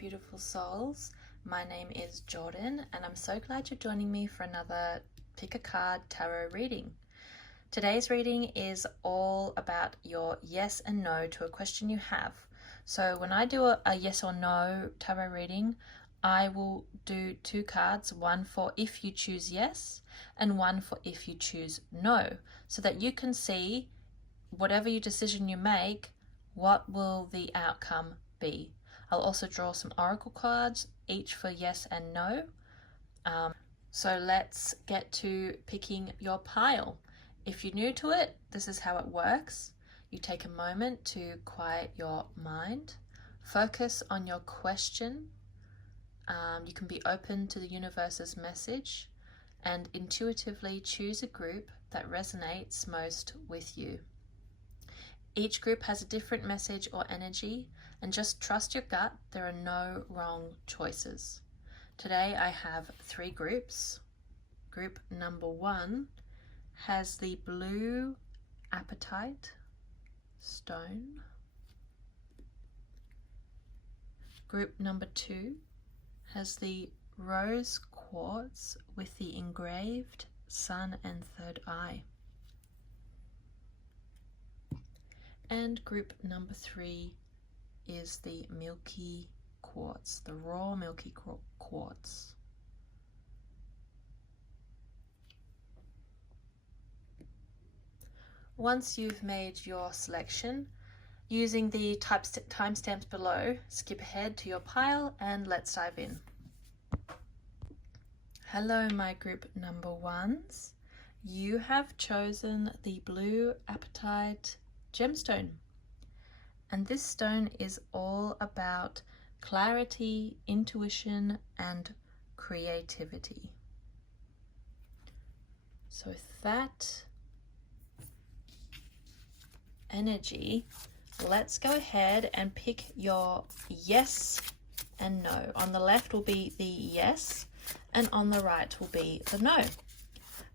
beautiful souls. My name is Jordan and I'm so glad you're joining me for another Pick a Card Tarot reading. Today's reading is all about your yes and no to a question you have. So when I do a yes or no tarot reading, I will do two cards, one for if you choose yes and one for if you choose no, so that you can see whatever your decision you make, what will the outcome be. I'll also draw some oracle cards, each for yes and no. So let's get to picking your pile. If you're new to it, this is how it works. You take a moment to quiet your mind, focus on your question. You can be open to the universe's message and intuitively choose a group that resonates most with you. Each group has a different message or energy, and just trust your gut. There are no wrong choices. Today I have three groups. Group number one has the blue apatite stone. Group number two has the rose quartz with the engraved sun and third eye. And group number three is the milky quartz, the raw milky quartz. Once you've made your selection, using the timestamps below, skip ahead to your pile and let's dive in. Hello, my group number ones. You have chosen the blue apatite gemstone, and this stone is all about clarity, intuition, and creativity. So with that energy, let's go ahead and pick your yes and no. On the left will be the yes, and on the right will be the no.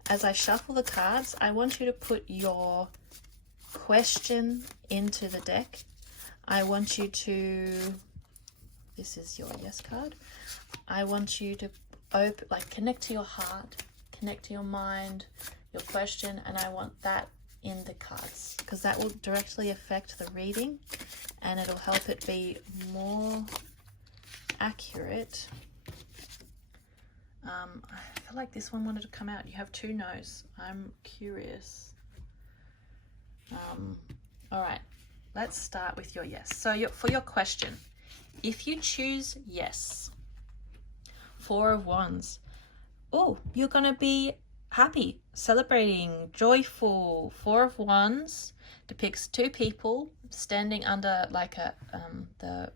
As I shuffle the cards, I want you to put your question into the deck. I want you to, this is your yes card. I want you to connect to your heart, connect to your mind, your question, and I want that in the cards because that will directly affect the reading and it'll help it be more accurate. I feel like this one wanted to come out. You have two no's. I'm curious. All right, let's start with your yes. So for your question, if you choose yes, Four of Wands, oh, you're gonna be happy, celebrating, joyful. Four of Wands depicts two people standing under like the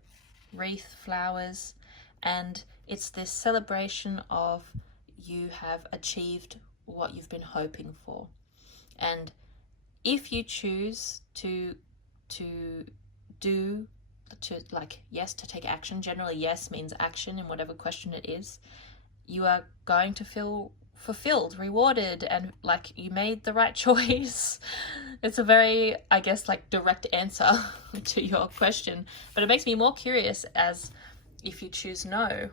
wreath flowers, and it's this celebration of you have achieved what you've been hoping for. And if you choose to take action, generally yes means action in whatever question it is, you are going to feel fulfilled, rewarded, and like you made the right choice. It's a very, I guess, like direct answer to your question, but it makes me more curious as if you choose no,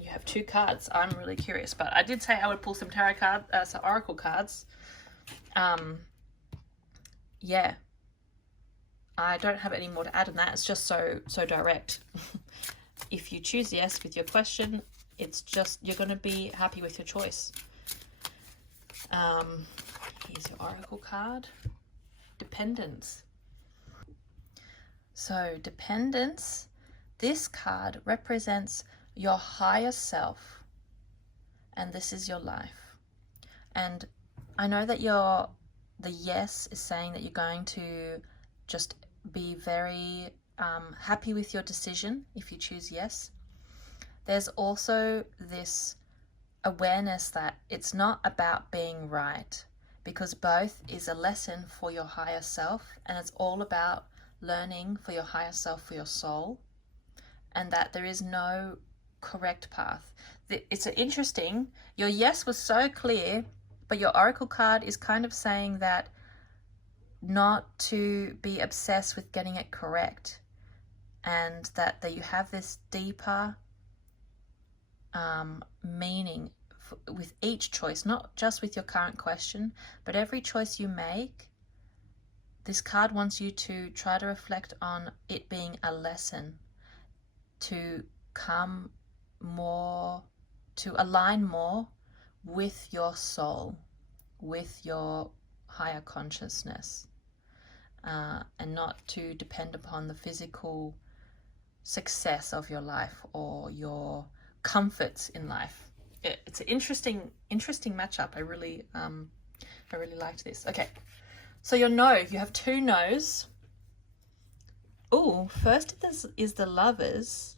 you have two cards. I'm really curious, but I did say I would pull some tarot cards, some oracle cards. Yeah, I don't have any more to add on that. It's just so direct. If you choose yes with your question, it's just you're going to be happy with your choice. Here's your oracle card. Dependence. So dependence, this card represents your higher self, and this is your life. And I know that the yes is saying that you're going to just be very happy with your decision if you choose yes. There's also this awareness that it's not about being right, because both is a lesson for your higher self, and it's all about learning for your higher self, for your soul, and that there is no correct path. It's interesting, your yes was so clear, but your oracle card is kind of saying that not to be obsessed with getting it correct, and that you have this deeper meaning with each choice, not just with your current question, but every choice you make. This card wants you to try to reflect on it being a lesson, to come more, to align more with your soul, with your higher consciousness, and not to depend upon the physical success of your life or your comforts in life. It's an interesting matchup. I really liked this. Okay, so your no, you have two no's. Oh, first is the Lovers.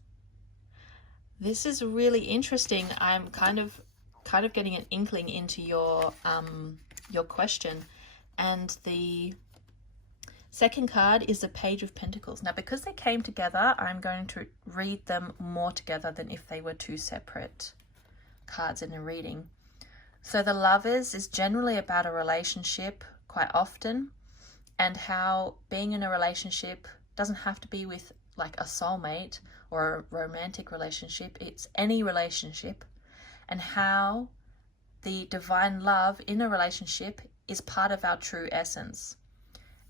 This is really interesting. I'm kind of getting an inkling into your question, and the second card is the Page of Pentacles. Now, because they came together, I'm going to read them more together than if they were two separate cards in a reading. So the Lovers is generally about a relationship quite often, and how being in a relationship doesn't have to be with like a soulmate or a romantic relationship. It's any relationship, and how the divine love in a relationship is part of our true essence.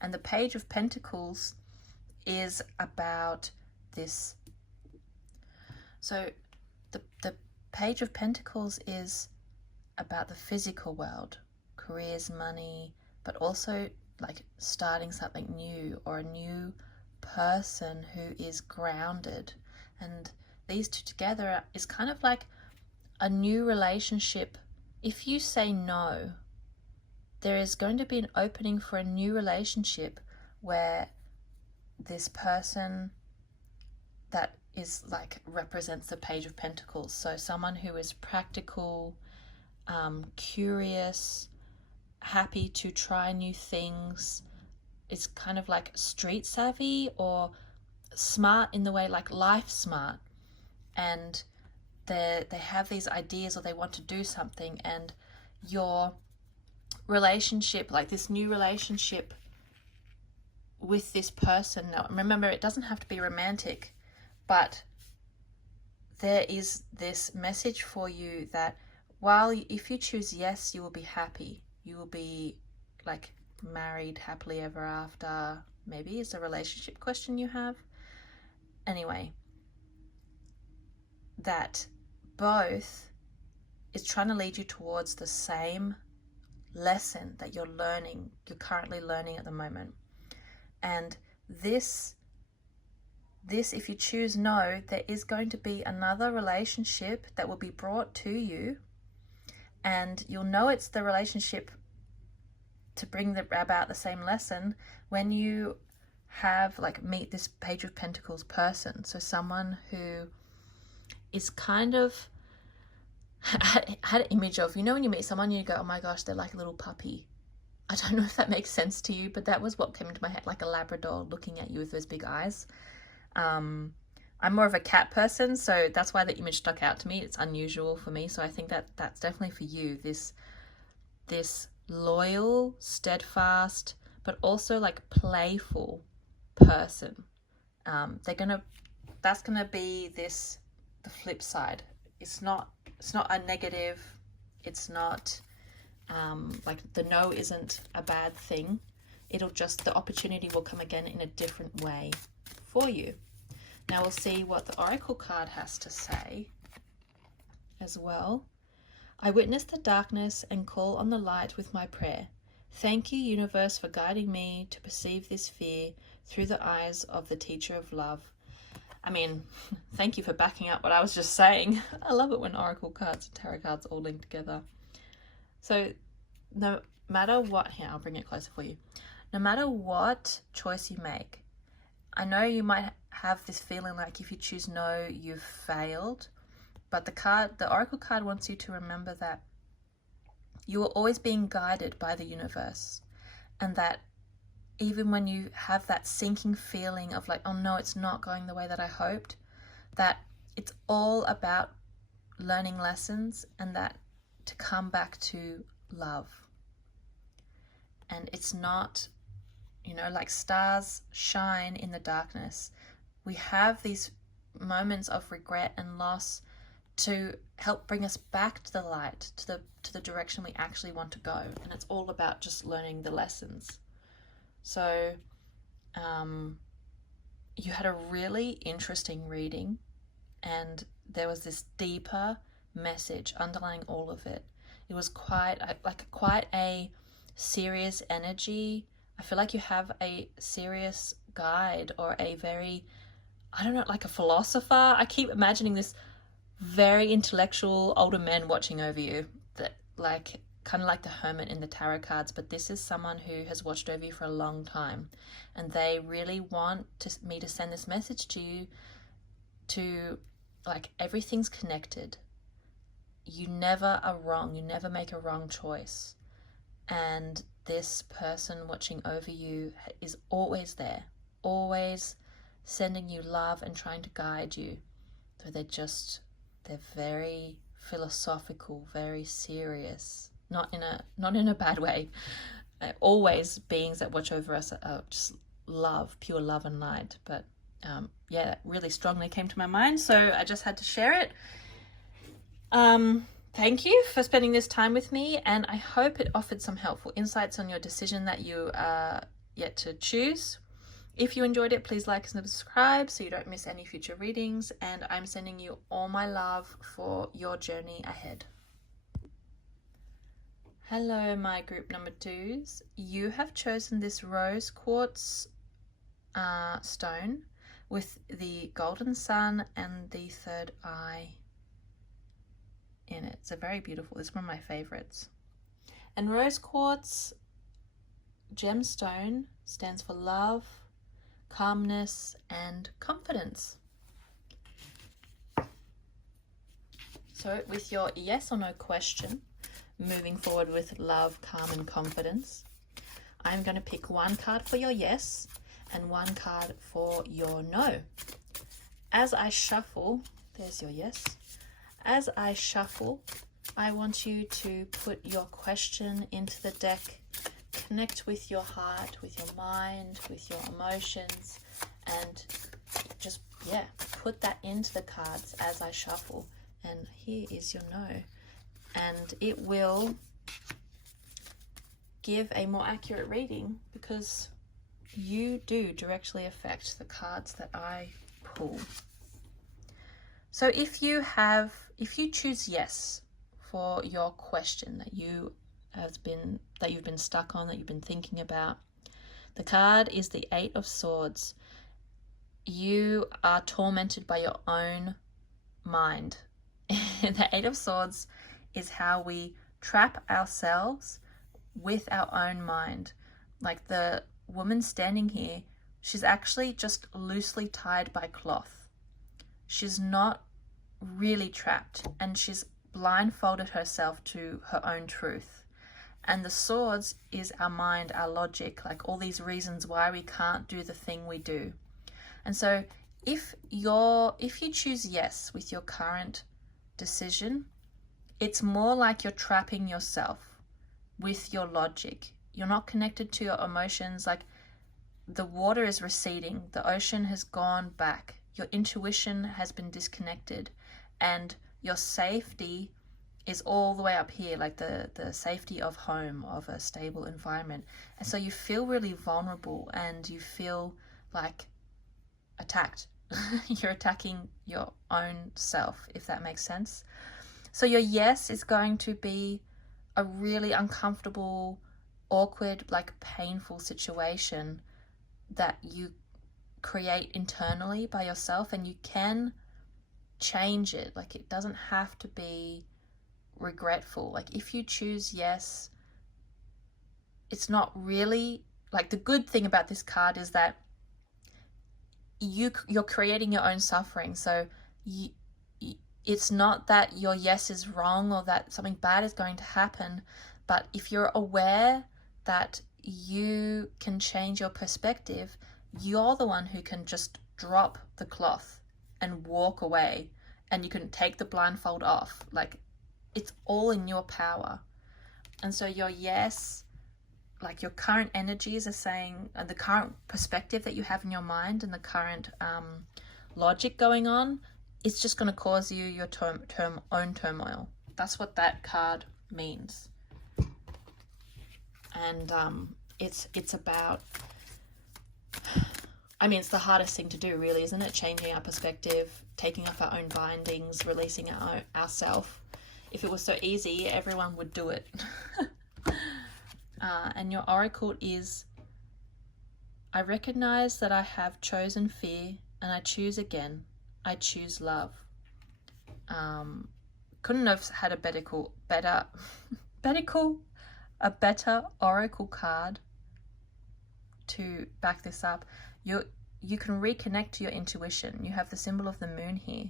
And the Page of Pentacles is about this. So the Page of Pentacles is about the physical world, careers, money, but also like starting something new, or a new person who is grounded. And these two together is kind of like a new relationship. If you say no, there is going to be an opening for a new relationship where this person that is like represents the Page of Pentacles. So someone who is practical, curious, happy to try new things, is kind of like street savvy or smart in the way like life smart, and they have these ideas or they want to do something, and your relationship, like this new relationship with this person. Now remember, it doesn't have to be romantic, but there is this message for you that while if you choose yes, you will be happy, you will be like married happily ever after. Maybe it's a relationship question you have. Anyway, that both is trying to lead you towards the same lesson that you're currently learning at the moment. And this, if you choose no, there is going to be another relationship that will be brought to you, and you'll know it's the relationship to bring about the same lesson when you have meet this Page of Pentacles person. So someone who is kind of had an image of, when you meet someone you go, oh my gosh, they're like a little puppy. I don't know if that makes sense to you, but that was what came into my head, like a Labrador looking at you with those big eyes. I'm more of a cat person, so that's why the image stuck out to me. It's unusual for me, so I think that that's definitely for you. This loyal, steadfast, but also like playful person. That's gonna be the flip side. It's not a negative. It's not like the no isn't a bad thing. It'll just, the opportunity will come again in a different way for you. Now we'll see what the Oracle card has to say as well. I witness the darkness and call on the light with my prayer. Thank you, universe, for guiding me to perceive this fear through the eyes of the teacher of love. I mean, thank you for backing up what I was just saying. I love it when Oracle cards and Tarot cards all link together. So no matter what, here, I'll bring it closer for you. No matter what choice you make, I know you might have this feeling like if you choose no, you've failed. But the Oracle card wants you to remember that you are always being guided by the universe, and that even when you have that sinking feeling of like, oh no, it's not going the way that I hoped, that it's all about learning lessons, and that to come back to love. And it's not, like stars shine in the darkness. we have these moments of regret and loss to help bring us back to the light, to the direction we actually want to go. And it's all about just learning the lessons. So you had a really interesting reading, and there was this deeper message underlying all of it. It was quite a serious energy. I feel like you have a serious guide, or a very, I don't know, like a philosopher. I keep imagining this very intellectual older man watching over you, that like kind of like the hermit in the tarot cards, but this is someone who has watched over you for a long time, and they really want me to send this message to you, to like, everything's connected. You never are wrong. You never make a wrong choice. And this person watching over you is always there, always sending you love and trying to guide you. So they're very philosophical, very serious, not in a bad way. Always beings that watch over us are just love, pure love and light. But yeah, that really strongly came to my mind, so I just had to share it. Thank you for spending this time with me, and I hope it offered some helpful insights on your decision that you are yet to choose. If you enjoyed it, please like and subscribe so you don't miss any future readings, and I'm sending you all my love for your journey ahead. Hello, my group number 2s. You have chosen this rose quartz stone with the golden sun and the third eye in it. It's a very beautiful, it's one of my favorites. And rose quartz gemstone stands for love, calmness, and confidence. So with your yes or no question, moving forward with love, calm, and confidence, I'm going to pick one card for your yes and one card for your no. As I shuffle, there's your yes. As I shuffle, I want you to put your question into the deck, connect with your heart, with your mind, with your emotions, and just, yeah, put that into the cards as I shuffle. And here is your no. And it will give a more accurate reading because you do directly affect the cards that I pull. So if you choose yes for your question that you've been stuck on, that you've been thinking about, the card is the 8 of Swords. You are tormented by your own mind. The 8 of Swords is how we trap ourselves with our own mind. Like the woman standing here, she's actually just loosely tied by cloth. She's not really trapped, and she's blindfolded herself to her own truth. And the swords is our mind, our logic, like all these reasons why we can't do the thing we do. And so if you choose yes with your current decision, it's more like you're trapping yourself with your logic. You're not connected to your emotions. Like the water is receding, the ocean has gone back, your intuition has been disconnected, and your safety is all the way up here, like the safety of home, of a stable environment. And so you feel really vulnerable and you feel like attacked. You're attacking your own self, if that makes sense. So your yes is going to be a really uncomfortable, awkward, like painful situation that you create internally by yourself, and you can change it. Like it doesn't have to be regretful. Like if you choose yes, it's not really, like the good thing about this card is that you're creating your own suffering. So it's not that your yes is wrong or that something bad is going to happen, but if you're aware that you can change your perspective, you're the one who can just drop the cloth and walk away, and you can take the blindfold off. Like it's all in your power. And so your yes like your current energies are saying, the current perspective that you have in your mind and the current logic going on, it's just going to cause you your own turmoil. That's what that card means. And it's about, I mean, it's the hardest thing to do, really, isn't it? Changing our perspective, taking off our own bindings, releasing ourself. If it was so easy, everyone would do it. And your oracle is, I recognize that I have chosen fear and I choose again. I choose love. Couldn't have had a better oracle card to back this up. You can reconnect to your intuition. You have the symbol of the moon here,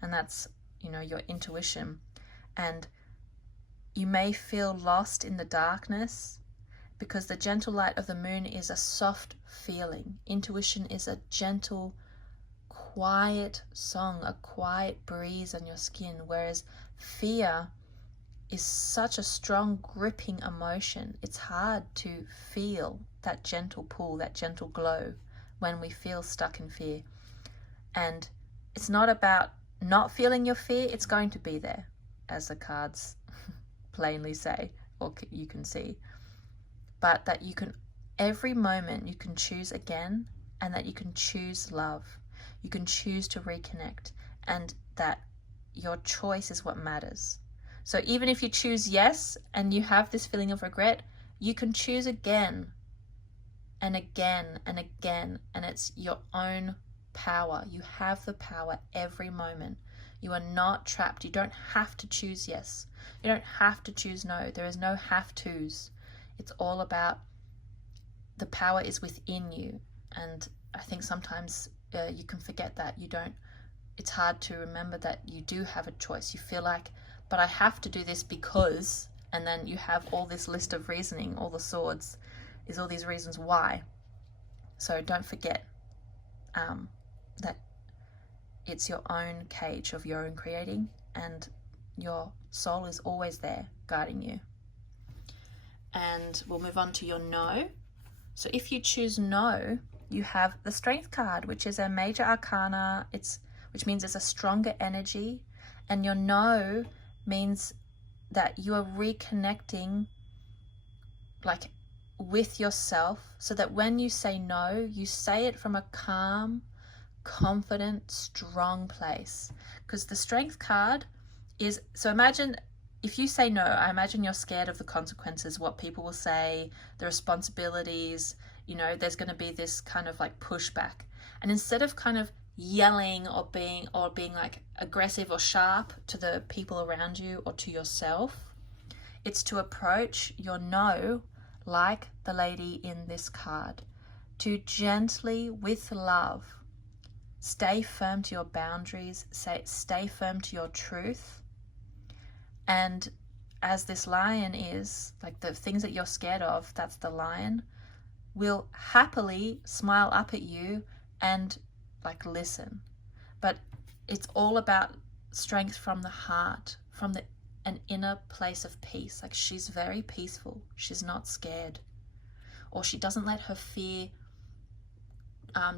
and that's, you know, your intuition. And you may feel lost in the darkness because the gentle light of the moon is a soft feeling. Intuition is a gentle, quiet song, a quiet breeze on your skin, whereas fear is such a strong, gripping emotion. It's hard to feel that gentle pull, that gentle glow when we feel stuck in fear. And it's not about not feeling your fear, it's going to be there, as the cards plainly say, or you can see. But that you can, every moment you can choose again, and that you can choose love. You can choose to reconnect, and that your choice is what matters. So even if you choose yes and you have this feeling of regret, you can choose again and again and again, and it's your own power. You have the power every moment. You are not trapped. You don't have to choose yes. You don't have to choose no. There is no have tos. It's all about the power is within you. And I think sometimes you can forget that. It's hard to remember that you do have a choice. You feel like, but I have to do this because, and then you have all this list of reasoning, all the swords, is all these reasons why. So don't forget that it's your own cage of your own creating, and your soul is always there guiding you. And we'll move on to your no. So if you choose no, you have the Strength card, which is a major arcana, which means it's a stronger energy. And your no means that you are reconnecting like with yourself, so that when you say no, you say it from a calm, confident, strong place. Because the Strength card is, so imagine if you say no, I imagine you're scared of the consequences, what people will say, the responsibilities, you know, there's going to be this kind of like pushback. And instead of kind of yelling or being like aggressive or sharp to the people around you or to yourself, it's to approach your no like the lady in this card, to gently, with love, stay firm to your boundaries, stay firm to your truth. And as this lion is, like the things that you're scared of, that's the lion, will happily smile up at you and like listen. But it's all about strength from the heart, from an inner place of peace. Like she's very peaceful. She's not scared. Or she doesn't let her fear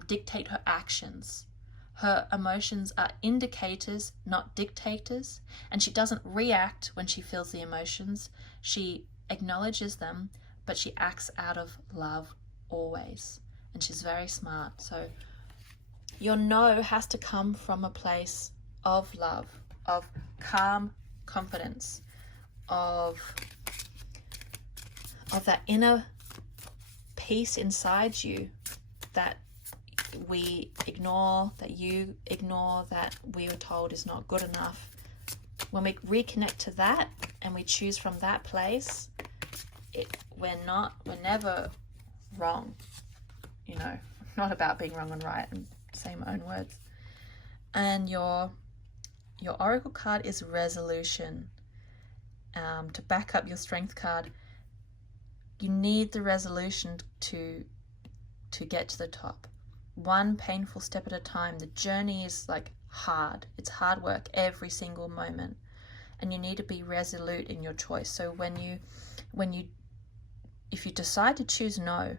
dictate her actions. Her emotions are indicators, not dictators, and she doesn't react when she feels the emotions. She acknowledges them, but she acts out of love always, and she's very smart. So your no has to come from a place of love, of calm confidence, of that inner peace inside you that we ignore, that you ignore, that we were told is not good enough. When we reconnect to that and we choose from that place, we're never wrong. You know, not about being wrong and right, and say my own words. And your oracle card is resolution. To back up your Strength card, you need the resolution to get to the top. One painful step at a time. The journey is like hard. It's hard work every single moment, and you need to be resolute in your choice. So when you if you decide to choose no,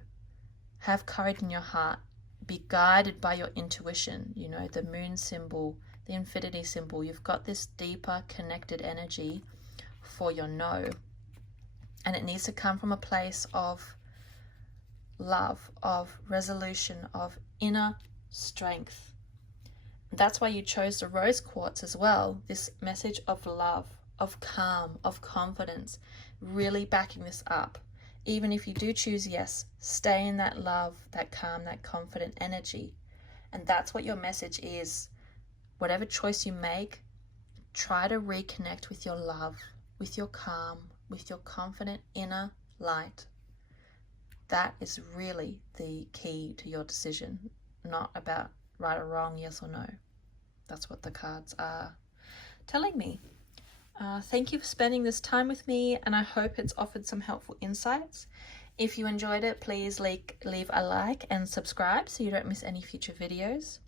have courage in your heart. Be guided by your intuition, you know, the moon symbol, the infinity symbol. You've got this deeper connected energy for your no. And it needs to come from a place of love, of resolution, of inner strength. That's why you chose the rose quartz as well. This message of love, of calm, of confidence, really backing this up. Even if you do choose yes, stay in that love, that calm, that confident energy. And that's what your message is. Whatever choice you make, try to reconnect with your love, with your calm, with your confident inner light. That is really the key to your decision, not about right or wrong, yes or no. That's what the cards are telling me. Thank you for spending this time with me, and I hope it's offered some helpful insights. If you enjoyed it, please leave a like and subscribe so you don't miss any future videos.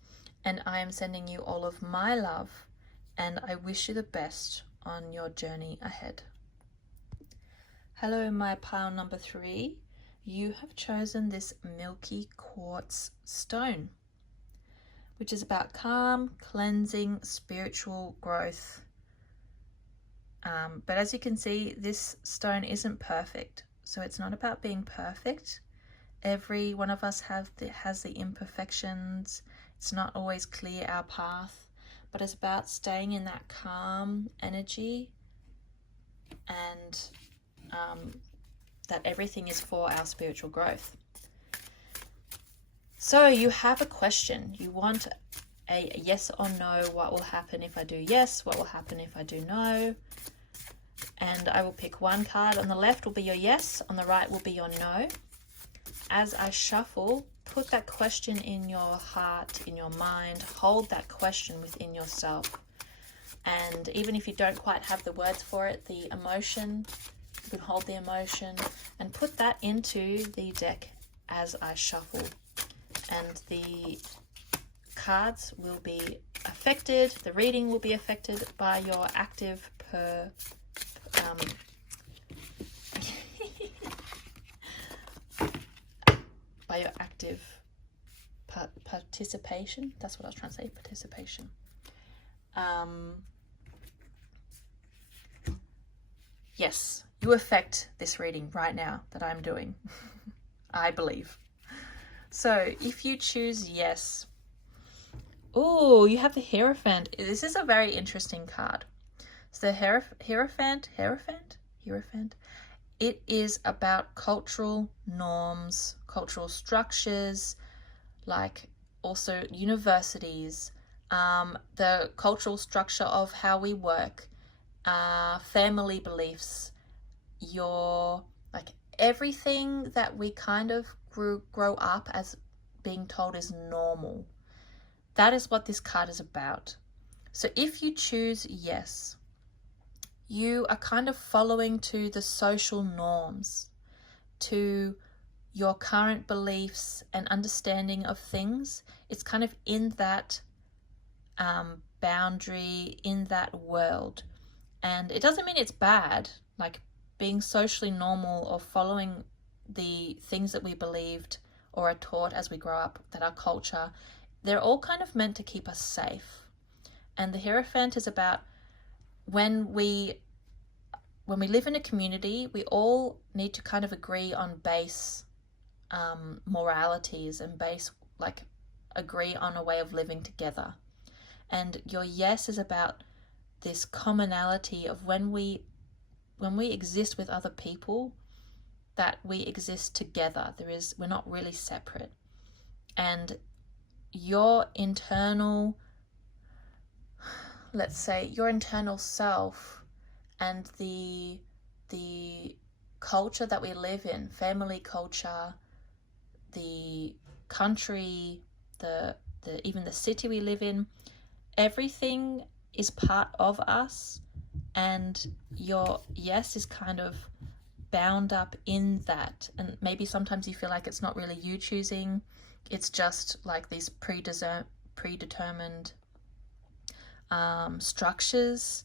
And I am sending you all of my love, and I wish you the best on your journey ahead. Hello, my pile number 3. You have chosen this milky quartz stone, which is about calm, cleansing, spiritual growth. But as you can see, this stone isn't perfect. So it's not about being perfect. Every one of us has the imperfections. It's not always clear, our path, but it's about staying in that calm energy, and that everything is for our spiritual growth. So you have a question. You want a yes or no. What will happen if I do yes? What will happen if I do no? And I will pick one card. On the left will be your yes, on the right will be your no. As I shuffle, put that question in your heart, in your mind, hold that question within yourself. And even if you don't quite have the words for it, the emotion, you can hold the emotion and put that into the deck as I shuffle. And the cards will be affected, the reading will be affected by your active by your active participation. That's what I was trying to say, participation. Yes, you affect this reading right now that I'm doing, I believe. So if you choose yes, oh, you have the Hierophant. This is a very interesting card. So the Hierophant, it is about cultural norms, cultural structures, like also universities, the cultural structure of how we work, family beliefs, like everything that we kind of grow up as being told is normal. That is what this card is about. So if you choose yes, you are kind of following to the social norms, to your current beliefs and understanding of things. It's kind of in that boundary, in that world. And it doesn't mean it's bad, like being socially normal or following the things that we believed or are taught as we grow up, that our culture, they're all kind of meant to keep us safe. And the Hierophant is about when we live in a community, we all need to kind of agree on base moralities and agree on a way of living together. And your yes is about this commonality of when we exist with other people, that we exist together. We're not really separate. And your internal, let's say, your internal self and the culture that we live in, family culture, the country, even the city we live in, everything is part of us, and your yes is kind of bound up in that. And maybe sometimes you feel like it's not really you choosing, it's just like these predetermined structures.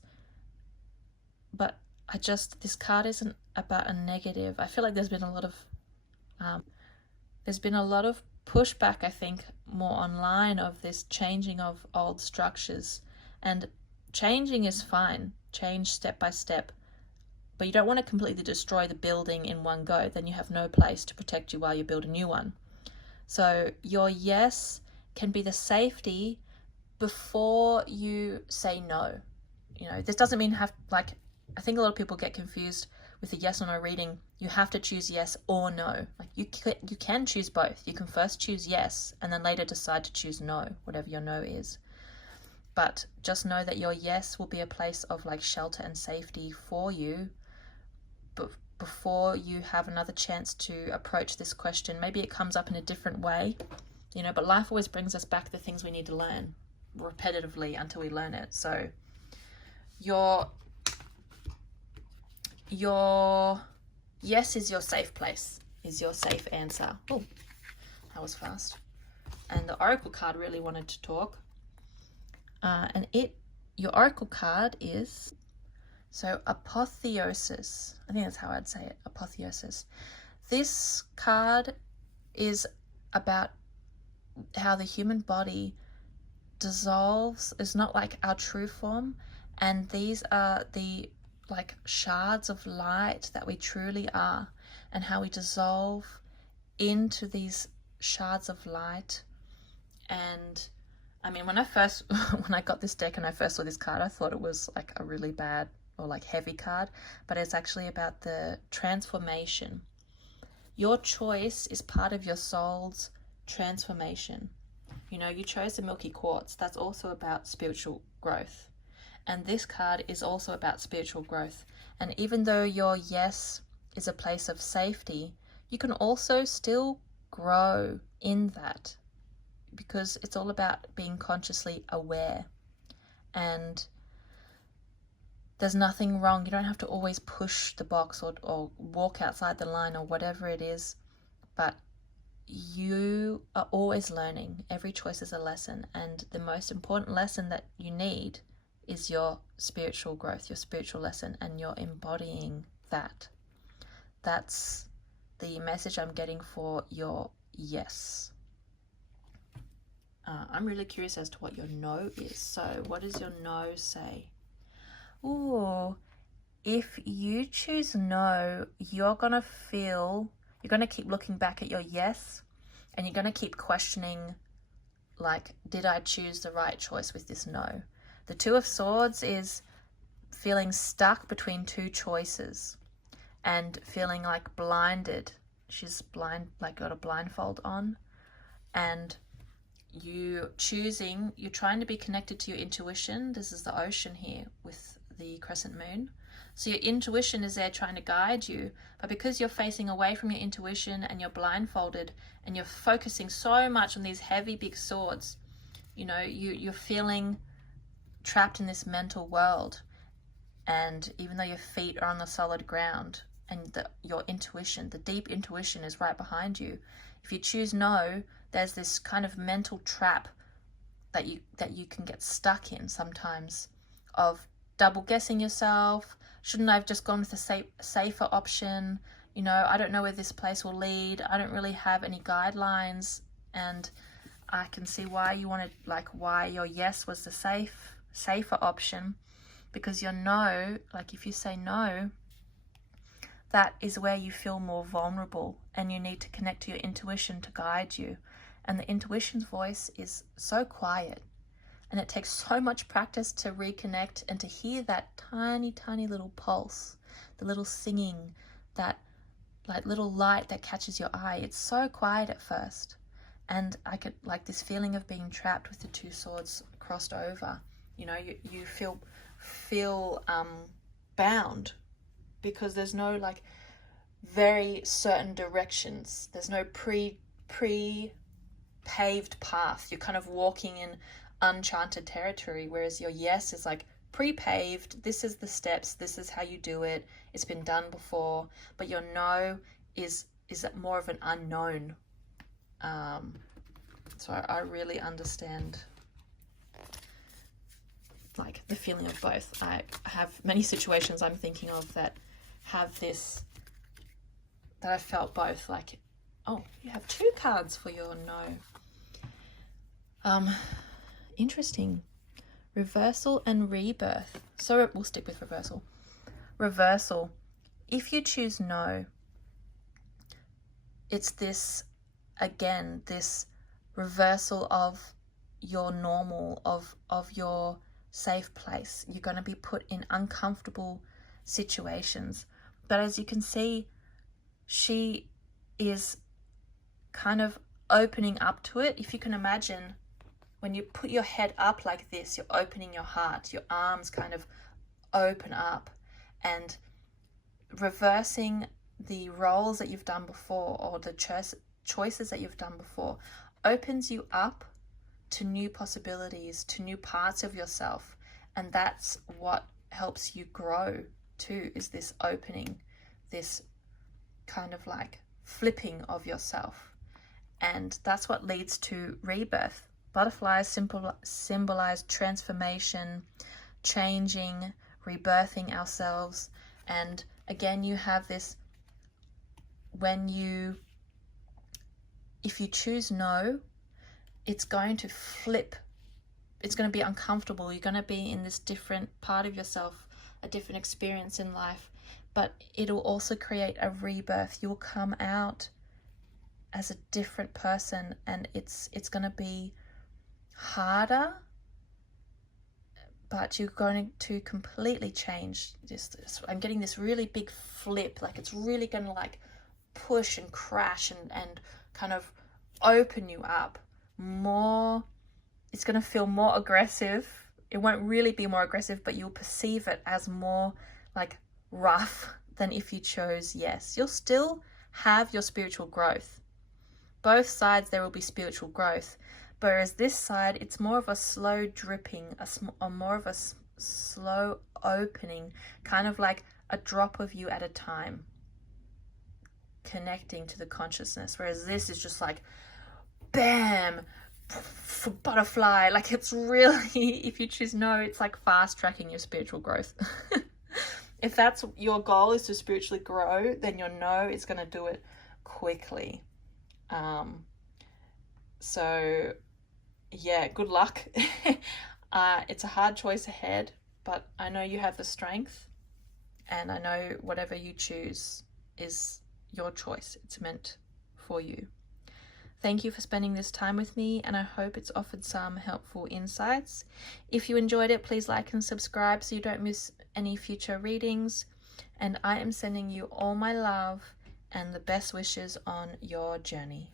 But this card isn't about a negative. I feel like there's been a lot of pushback, I think, more online, of this changing of old structures. And changing is fine, change step by step, but you don't want to completely destroy the building in one go. Then you have no place to protect you while you build a new one. So your yes can be the safety before you say no. You know, this doesn't mean I think a lot of people get confused with a yes or no reading. You have to choose yes or no. Like you can choose both. You can first choose yes and then later decide to choose no, whatever your no is. But just know that your yes will be a place of like shelter and safety for you, but before you have another chance to approach this question. Maybe it comes up in a different way, you know, but life always brings us back the things we need to learn repetitively until we learn it. So your yes is your safe place, is your safe answer. Oh, that was fast. And the oracle card really wanted to talk. Your oracle card is, so apotheosis. I think that's how I'd say it, apotheosis. This card is about how the human body dissolves, is not like our true form, and these are the like shards of light that we truly are, and how we dissolve into these shards of light. And I mean, when I got this deck and I first saw this card, I thought it was like a really bad or like heavy card, but it's actually about the transformation. Your choice is part of your soul's transformation. You know, you chose the milky quartz. That's also about spiritual growth. And this card is also about spiritual growth. And even though your yes is a place of safety, you can also still grow in that, because it's all about being consciously aware. And there's nothing wrong. You don't have to always push the box or walk outside the line or whatever it is, but you are always learning. Every choice is a lesson, and the most important lesson that you need is your spiritual growth, your spiritual lesson, and you're embodying that. That's the message I'm getting for your yes. I'm really curious as to what your no is. So what does your no say? Ooh, if you choose no, you're going to keep looking back at your yes, and you're going to keep questioning, like, did I choose the right choice with this no? The Two of Swords is feeling stuck between two choices and feeling like blinded. She's blind, like got a blindfold on, and you're trying to be connected to your intuition. This is the ocean here with the crescent moon. So your intuition is there trying to guide you, but because you're facing away from your intuition and you're blindfolded and you're focusing so much on these heavy big swords, you know, you're feeling trapped in this mental world. And even though your feet are on the solid ground and your intuition, the deep intuition, is right behind you, if you choose no, there's this kind of mental trap that you can get stuck in sometimes, of double guessing yourself. Shouldn't I have just gone with a safer option? You know, I don't know where this place will lead. I don't really have any guidelines. And I can see why you wanted, like, why your yes was the safer option, because your no, like if you say no, that is where you feel more vulnerable, and you need to connect to your intuition to guide you. And the intuition's voice is so quiet, and it takes so much practice to reconnect and to hear that tiny, tiny little pulse, the little singing, that like little light that catches your eye. It's so quiet at first. And I could, like, this feeling of being trapped with the two swords crossed over. You know, you feel bound, because there's no like very certain directions. There's no pre-paved path. You're kind of walking in uncharted territory, whereas your yes is like pre-paved. This is the steps, this is how you do it, it's been done before. But your no is more of an unknown. So I really understand like the feeling of both. I have many situations I'm thinking of that have this, that I felt both, like, oh, you have 2 cards for your no. Interesting. Reversal and rebirth. So we'll stick with reversal. Reversal. If you choose no, it's this, again, this reversal of your normal, of your safe place. You're going to be put in uncomfortable situations. But as you can see, she is kind of opening up to it. If you can imagine, when you put your head up like this, you're opening your heart, your arms kind of open up, and reversing the roles that you've done before, or the choices that you've done before, opens you up to new possibilities, to new parts of yourself. And that's what helps you grow too, is this opening, this kind of like flipping of yourself. And that's what leads to rebirth. Butterflies symbolize transformation, changing, rebirthing ourselves. And again, you have this, if you choose no, it's going to flip. It's going to be uncomfortable. You're going to be in this different part of yourself, a different experience in life, but it'll also create a rebirth. You'll come out as a different person, and it's going to be harder, but you're going to completely change. I'm getting this really big flip, like it's really going to like push and crash and kind of open you up more. It's going to feel more aggressive. It won't really be more aggressive, but you'll perceive it as more like rough than if you chose yes. You'll still have your spiritual growth. Both sides, there will be spiritual growth. Whereas this side, it's more of a slow dripping, more of a slow opening, kind of like a drop of you at a time, connecting to the consciousness. Whereas this is just like, bam, butterfly. Like it's really, if you choose no, it's like fast tracking your spiritual growth. If that's your goal, is to spiritually grow, then your no is going to do it quickly. So yeah, good luck. It's a hard choice ahead, but I know you have the strength, and I know whatever you choose is your choice. It's meant for you. Thank you for spending this time with me, and I hope it's offered some helpful insights. If you enjoyed it, please like and subscribe so you don't miss any future readings. And I am sending you all my love and the best wishes on your journey.